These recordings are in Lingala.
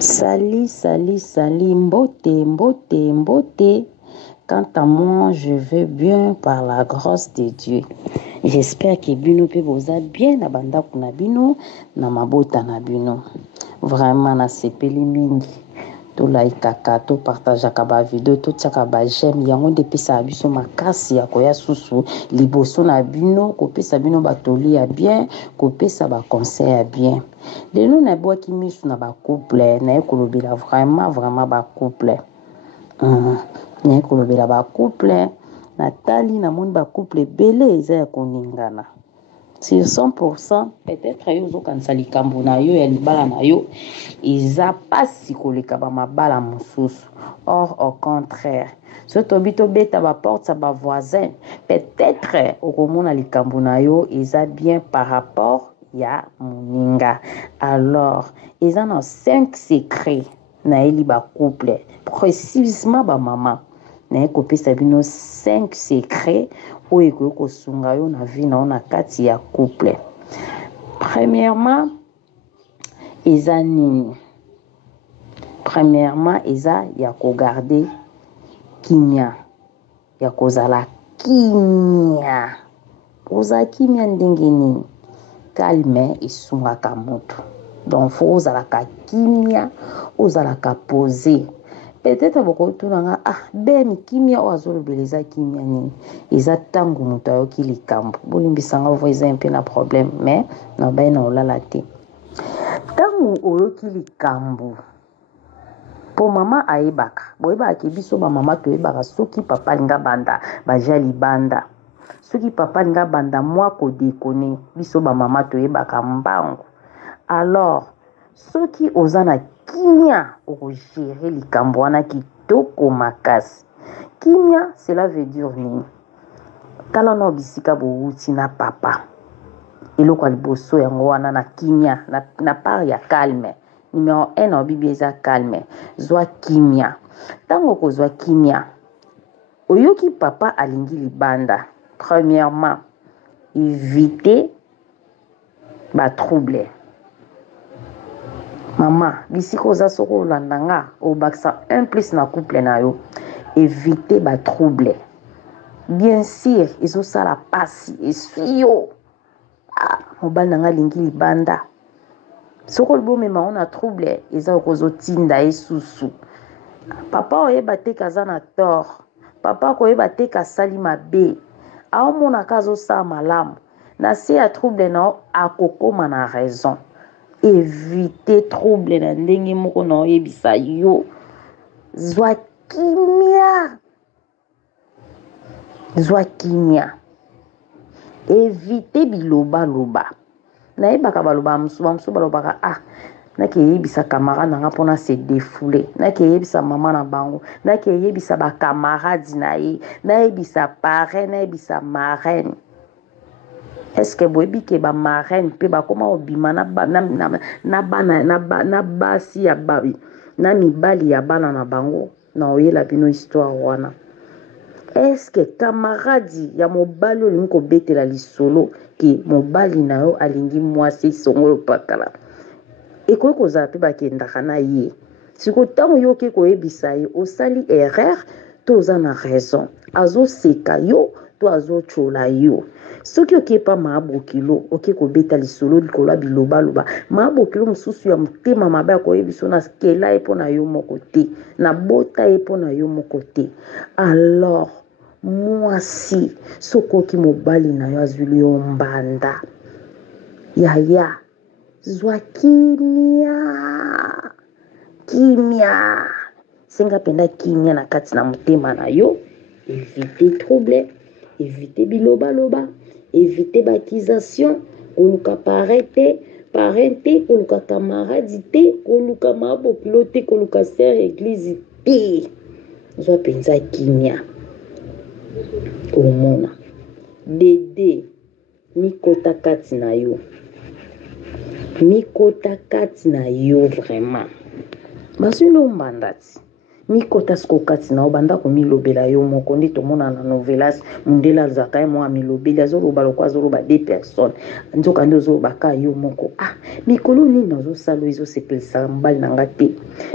Sali, mbote. Quant à moi, je vais bien par la grâce de Dieu. J'espère que bino pe boza bien na banda kuna bino na mabota na bino. Vraiment na sepeli mingi. To laikaka, to partageaka ba video, to tiaka ba j'aime yango depesa biso makasi ya koya susu liboso na bino, kopesa bino batoli ya bien, kopesa ba conseil ya bien. Lelo na bwaki misu na ba couple, na ekolobela vraiment ba couple. Na ekolobela ba couple, natali na moni ba couple belé eza ya koningana. Sur 100%, peut-être yo zokanisa likambo na yo ya libala na yo eza pasi koleka ba mabala mosusu. Or au contraire, so tobi tobeta ba porte ba voisin, peut-être okomona likambo na yo eza bien par rapport ya moninga. Alors, eza na 5 secrets na eli ba couple, précisément ba maman. Na ekopesa bino 5 secrets oyo ekoki kosunga yo na vie na yo na kati ya couple. Premièrement, eza nini? Premièrement, eza ya kogarde kimia. Ya kozala kimia. Oza kimia ndenge nini? Calme esungaka moto. Donc, faut ozalaka kimia, ozalaka posé. Peut-être beaucoup de gens ben kimia o azolobeleza kimia nini eza tango moto ayoki likambo bolimbisanga voiza un peu na problème mais na bai na olala te tango oyoki likambo po mama ayebaka boyebaka biso ba mama toyebaka soki papa linga banda baja libanda soki papa linga banda mwa kodekone biso ba mama toyebaka mbango. Alors soki oza na kimia okogere likambo wana kitoko makasi. Kimia, cela veut dire nini? Tala na bisika bouti na papa. Eloko liboso yango wana na kimia, na part ya calme. Numéro 1 na bibi eza calme. Zwa kimia. Tango kozwa kimia, oyoki papa alingi libanda. Premièrement, éviter ba trouble. Maman, bisiko za soko landanga au baksa 1 plus na couple na yo. Éviter ba trouble. Bien sûr, iso sala pasi esio. Mobali nanga lingi libanda. Soko libo mema on a trouble, eza okozo tinda esusu. Papa oyeba te kaza na tort. Papa koyeba te kasali mabe. Aomona kazo sa malamu. Na se ya trouble na akokoma na raison. Éviter trouble na ndenge moko na oyebisa yo. Zwa kimia. Zwa kimia. Éviter biloba loba. Na yebaka baloba musu balobaka nake yebisa camarade nanga pona se défouler. Nake yebisa maman na bango. Nake yebisa ba camarade na ye. Na yebisa parrain, na yebisa marraine. Est-ce que boyebi ke ba marraine pe ba koma obima na basi ya babi na mibali ya bana na bango na oyela bino histoire wana. Est-ce que camarade ya mobali olingi kobetela lisolo ke mobali na yo alingi mwasi songolo pakala ekoki kozala mpe bakendaka na ye siko ntango yo oke koyebisa ye osali erreur to oza na raison azoseka yo to azotyola yo. Soki oke pa maabokilo oke kobeta lisolo likolo bilobaloba maabokilo mosusu ya motema mabe akoyebiso na skela ye mpo na yo moko te na bota ye mpo na yo moko te. Alors mwasi sokoki mobali na yo azwili yo mbanda yaya zwa kimia senga penda kimia na kati na motema na yo. Éviter trouble, éviter bilobaloba, éviter bakisation, koluka parente, koluka camarade te, koluka mabokilo te, koluka sœur église te. Zwa penza kimia. Omona. Dede mikota kati na yo. Mikota kati na yo vraiment. Basilo mbandati. mikota siko kati na obanda ko milobela yo moko ndi tomona na novelas mundela zaka mo milobela azoloba lokwa azoloba deux personnes nzoka ndi ozoloba ka yo moko mikolo nini nazosala ezosepelisa mbali na nga te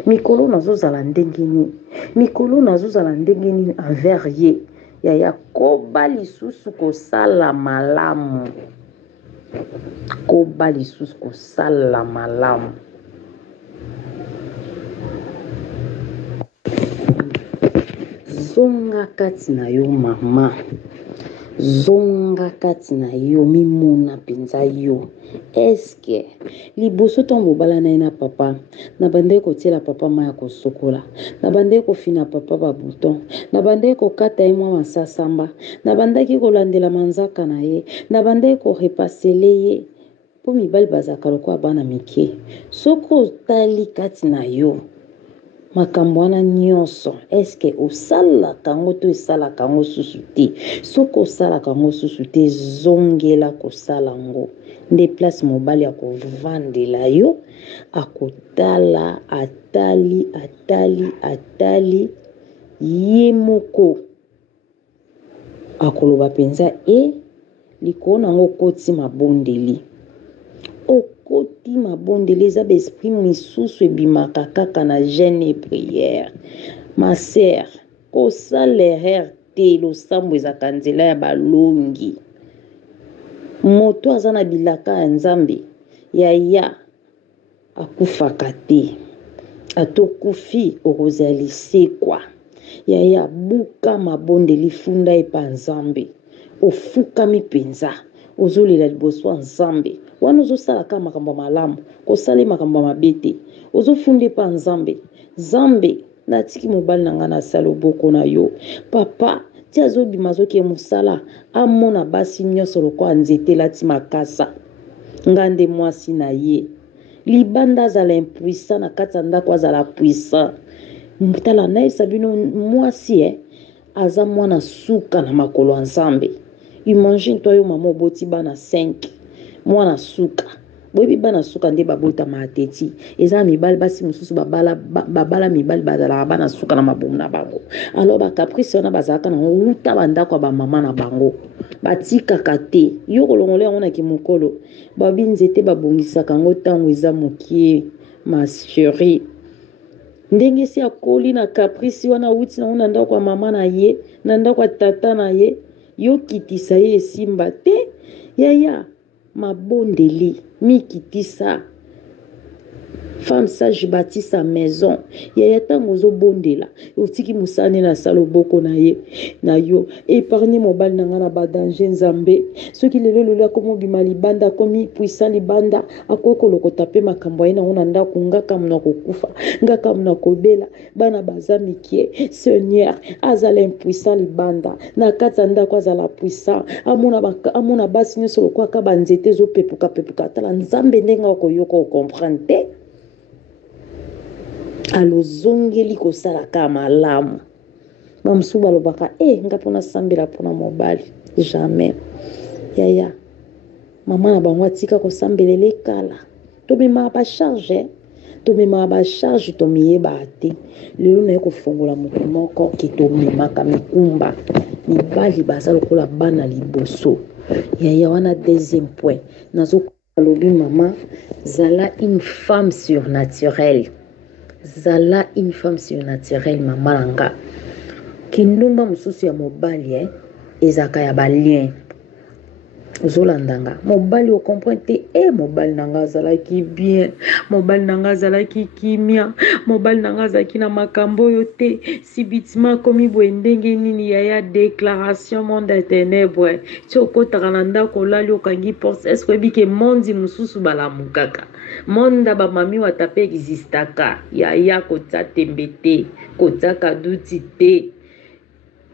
mikolo nazozala ndenge nini mikolo nazozala ndenge nini envers ye yaya koba lisusu kosala malamu koba lisusu kosala malamu zonga kati na yo mama zonga kati na yo mimona penza yo eske liboso to mobala na ye na papa na bande kotiela papa maya kosokola na bande kofina papa babuton na bande kokata ye mwa masasamba na bandaki kolandela manzaka na ye na bande korepasele ye po mibali bazaka lokwa bana mike soko otali kati na yo makambo wana nyonso eske osalaka yango to esalaka yango susu te soki osalaka yango susu te zongela kosala yango nde place mobali akovandela yo akotala atali ye moko akoloba penza likolo nango okoti mabondeli okoti mabondeli eza baesprit misusu ebimaka kaka na jeune et prière ma sœur kosala erreur te losambo ezaka nzela ya balongi moto aza na bilaka ya nzambe yaya akufaka te atokufi okozala lisekwa yaya buka mabondeli funda epa nzambe ofukami penza ozolela liboso ya nzambe wana ozosalaka makambo malamu kosala makambo mabe te ozofunda epa nzambe nzambe natiki mobali na nga nasala loboko na yo papa ti azobima azoki mosala amona basi nyonso lokola nzete elati makasa nga nde mwasi na ye libanda azala impuissant na kati ya ndako azala puissant tala nayebisa bino mwasi aza mwana suka na makolo ya nzambe imagine to yo mama oboti bana 5 mwana suka boyebi bana suka nde babota mateti eza mibali basi mosusu babala mibali bazalaka bana suka na mabomu na bango alors bacaprice wana bazalaka nango wuta bandako ya bamama na bango batikaka te yo kolongola yango na kimokolo babi nzete babongisaka yango ntango eza mokie ma chérie ndenge si akoli na caprice wana wuti nango na ndako ya mama na ye na ndako ya tata na ye yo kitisa ye esimba te yaya mabondeli mikitisa femme sage bâtit sa maison yaya ntango ozobondela otiki mosane na sala loboko na ye na yo épargne mobali na nga na badanger nzambe soki lelo akomobima libanda akomi puissant libanda akoki kolokota mpe makambo aye nango na ndako ngaka muna kokufa ngaka muna kobela bana baza mikie seigneur azala impuissant libanda na kati ya ndako azala puissant amona basi nyonso lokwaka banzete ezopepuka tala nzambe ndenge akoyoka okomprendre te alozongeli kosalaka malamu bamosusu balobaka nga mpona sambela mpona mobali jamais yaya mama na bango atika kosambelele kala tomemaka bacharge tomiyebaka te lelo naye kofongola moto moko ke tomemaka mikumba mibali baza lokola bana liboso yaya wana deuxième point nazokalobi mama zala une femme surnaturelle zala une femme surnaturelle mama nanga kindumba mosusu ya mobali ezaka ya balien ozolandanga mobali okomprendre te mobali nanga azalaki bien mobali nanga azalaki kimia mobali nanga azalaki na makambo oyo te sibitima akomi boye ndenge nini yaya déclaration monde ya ténèbre ti okotaka na ndako olali okangi porte eske oyebi ke mondi mosusu balamukaka monde bamami wata mpe existaka yaya kotia tembe te kotia kaduti te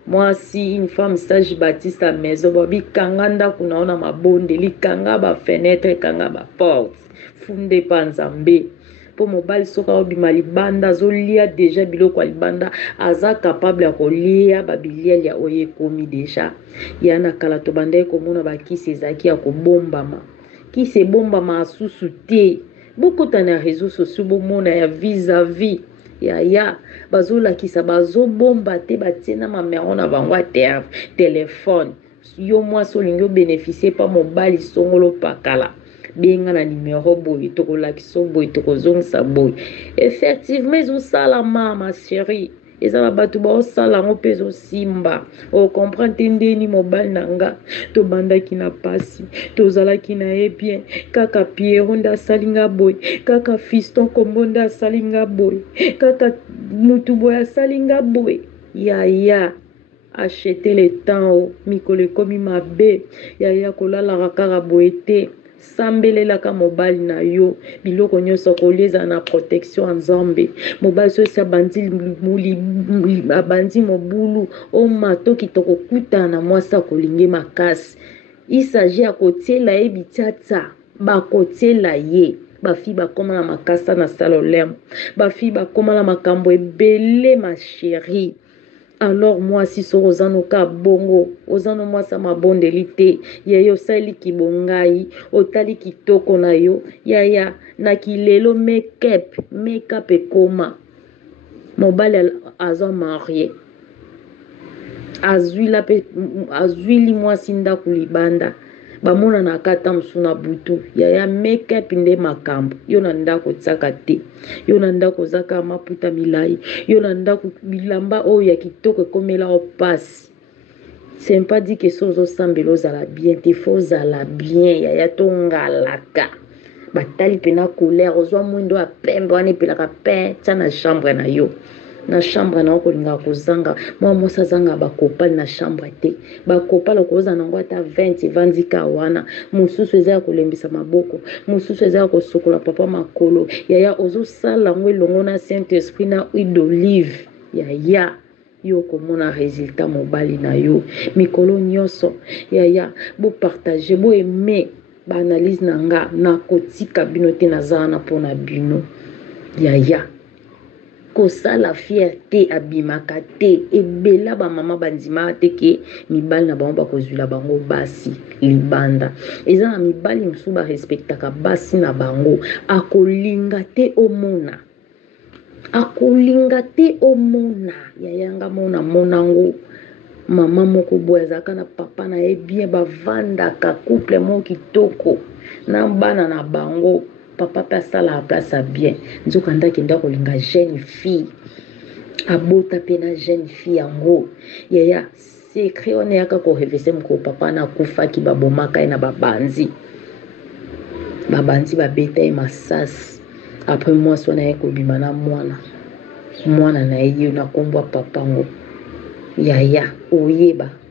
mwasi une femme sage bâtit sa maison babi kanga ndako na ona mabondeli kanga ba fenêtre kanga ba porte funde pa nzambe po mobali soka obima libanda azolia deja biloko ya libanda aza capable ya kolia babilieli ya oyo ekomi deja ya na kala tobandaki komona bakisi ezalaki ya kobombama kisi ebombama asusu te bokota na réseaux sociaux bomona ya vis-à-vis yaya bazolakisa bazobomba te batie na mamero na bango ya telefone yo mwasi olingi obénéficie pa mobali songolo pakala benga na numéro boye tokolakisa boye tokozongisa boye effectivement ezosalama ma chérie eza na bato baosala yango mpe ezosimba ocomprendre te ndeni mobali na nga tobandaki na pasi tozalaki na ye bien kaka Pierro nde asali nga boye kaka Fiston Kombo nde asali nga boye kaka mutu boye asali nga boye yaya acheter le temps mikolo ekomi mabe yaya kolalaka kaka boye te sambelelaka mobali na yo biloko nyonso koleza na protection ya nzambe mobali sosi abandi mobulu omatoki tokokutana na mwasi akolinge makasi isaji ya kotiela ye bitiata bakotiela ye bafi bakoma na makasa na salolemo bafi bakoma na makambo ebele ma chérie. Alors moi si so ozano ka bongo ozano mwasi mabondeli te yaya osali kibongai otali kitoko na yo yaya na kilelo make-up ekoma mobali aza marié azwili mwasi ndako libanda bamona na kata msuna butu yaya make-up nde makambo yo na ndako tsaka te yo na ndako zaka maputa milai yo na ndako bilamba oyo ya kitoko ekomela opasi c'est pas dit que sozo sambelo zala bien te faut zala bien yaya tongalaka batali pena couleur ozwa mwindo ya pembe wana epelaka pe tia na chambre na yo na chambre na okolinga kozanga mwa mosa zanga bakopali na chambre te bakopali okoza nango ata 20 vandika wana mosusu eza ya kolembisa maboko mosusu eza ya kosokola papa makolo yaya ozosala yango elongo na Saint Esprit na huile d'olive yaya yo komona résultat mobali na yo mikolo nyonso yaya bo partager bo aimer ba analyse na nga na kotika bino te nazana na pona bino yaya kosala fierté abimaka te ebela bamama bandima te ke mibali na bango bakozwila bango basi libanda eza na mibali mosusu barespectaka basi na bango akolinga te omona yayanga monango mama moko boye azalaka na papa na ye bien bavandaka couple mo kitoko na bana na bango papa pe asala place a bien nzoka ndaki nda kolinga jeune fille abota pe na jeune fille yango yaya secret on yaka ko revese mko papa na kufaki babomaka na babanzi babeta e masasi après moi sona ye kobima na mwana na ye na kombwa papa ngo yaya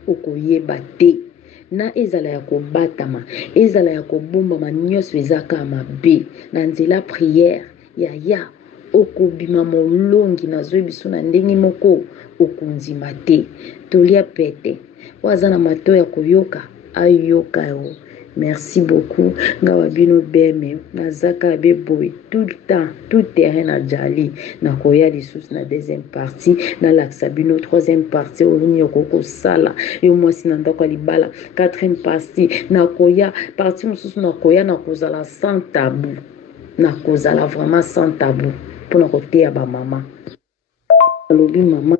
okoyeba te na ezala ya kobatama ezala ya kobombama nyonso ezaka mabe na nzela prière yaya okobima molongi nazwi biso na ndenge moko okundima te tolia pete waza na mato ya koyoka ayoka yo. Merci beaucoup. Ngawabino beme nazaka beboy tout le temps tout terrain na jali na koya lisusu na deuxième partie na laksabino troisième partie olini yokoko sala yo mwasi na ndako libala quatrième partie na koya partie mususu na koya na kozala sans tabou na kozala vraiment sans tabou pour na koteya ba mama alobi mama